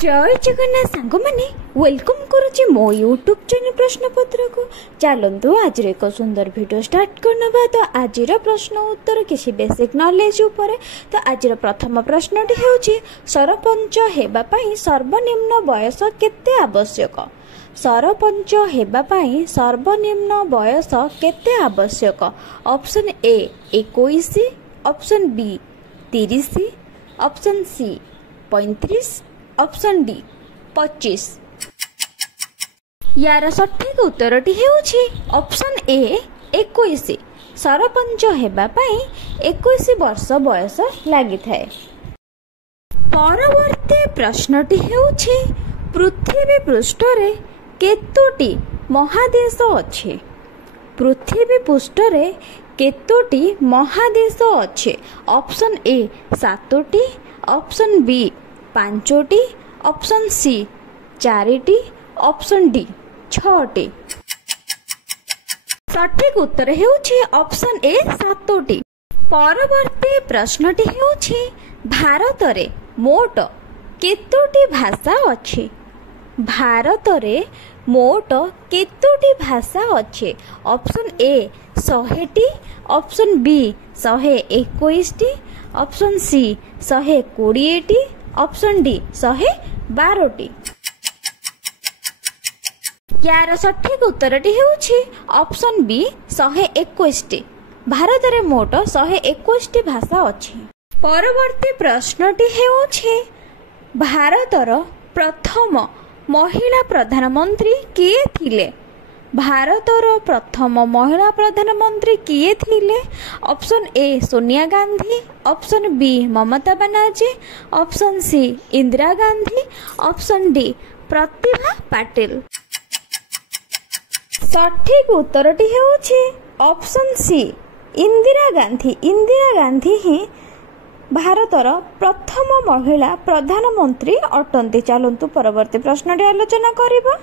जय जगन्नाथ सांग मैंने वेलकम करुच्ची मो यूट्यूब चैनल प्रश्नपत्र को। चलतु आज एक सुंदर वीडियो स्टार्ट करना। तो आज प्रश्न उत्तर किसी बेसिक नॉलेज उपर। तो आज प्रथम प्रश्नटी होची सरपंच हेबा पई सर्वनिम्न बयस केते आवश्यक। सरपंच हेबा पई सर्वनिम्न बयस केते आवश्यक। Option A 21, option B 30, option C 35, option D 25। यार सठिक उत्तरटी हेउछि ऑप्शन ए 21। सरपंच हेबा पई 21 वर्ष बयस लागि थाए। परवर्ती प्रश्नटी हेउछि पृथ्वी पृष्ठरे केतोटी महादेश अछि। पृथ्वी पृष्ठरे केतोटी महादेश अछि। ऑप्शन ए 7टी, ऑप्शन बी 5टी, ऑप्शन सी 4टी, ऑप्शन डी 6टी। सठिक उत्तर हेउछि ऑप्शन ए 7टी। परवर्ती प्रश्नटी हेउछि भारत रे मोट केतोटी भाषा अछि। भारत रे मोट केतोटी भाषा अछि। ऑप्शन ए 100टी, ऑप्शन बी 121टी, ऑप्शन सी 120टी, ऑप्शन डी 112टी। यार सठिक उत्तरटी हेउछि ऑप्शन बी 121टी। भारत रे मोट 121टी भाषा अछि। परवर्ती प्रश्नटी हेउछि भारतर प्रथम महिला प्रधानमंत्री किए थिले। भारतर प्रथम महिला प्रधानमंत्री किए थिले। Option A Sonia Gandhi, option B Mamata Banerjee, option C Indira Gandhi, option D Pratibha Patil. सठिक उत्तरटी हेउछि ऑप्शन सी इंदिरा गांधी। इंदिरा गांधी ही भारतर प्रथम महिला प्रधानमंत्री अटंती। चलंतु परवर्ती प्रश्नटी आलोचना करिबा।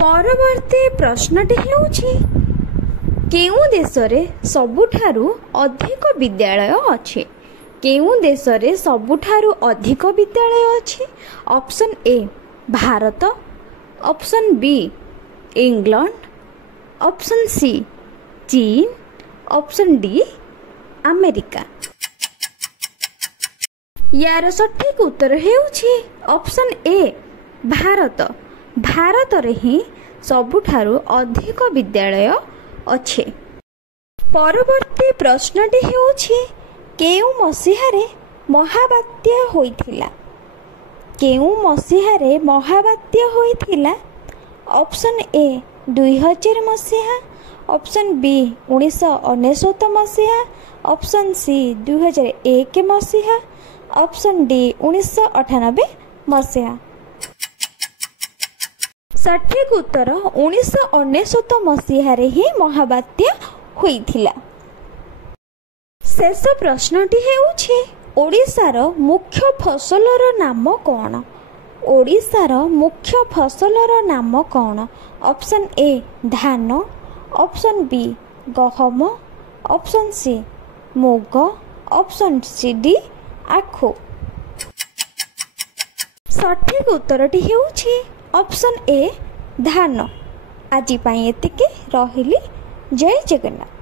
परवर्ती प्रश्नटी हेउछि केउ देशरे सबुठारु अधिक विद्यालय अछि। केउ देशरे सबुठारु अधिक विद्यालय अछि। Option A Bharat, option B England, option C चीन, ऑप्शन डी अमेरिका। यार सठिक उत्तर हेउछि ऑप्शन ए भारत। भारत रे ही सबुठारु अधिक विद्यालय अछि। परवर्ती प्रश्नटी हेउछि केउ मसिहारे महाबात्या होइथिला। केउ मसिहारे महाबात्या होइथिला। ऑप्शन ए 2000 मसिहा, ऑप्शन बी 1999 मसिहा, ऑप्शन सी 2001 मसिहा, ऑप्शन डी 1998 मसिहा। सठिक उत्तर 1999 मसीहारे ही महाबात्या होइथिला। शेष प्रश्नटी हेउछि ओडिशार मुख्य फसलर नाम कोन। ओडिशार मुख्य फसलर नाम कोन। ऑप्शन ए धान, ऑप्शन बी गहम, ऑप्शन सी मुग, ऑप्शन सी डी आखु। सठिक उत्तरटी हेउछि ऑप्शन ए धान। आज पाई एतिके रहिली। जय जगन्नाथ।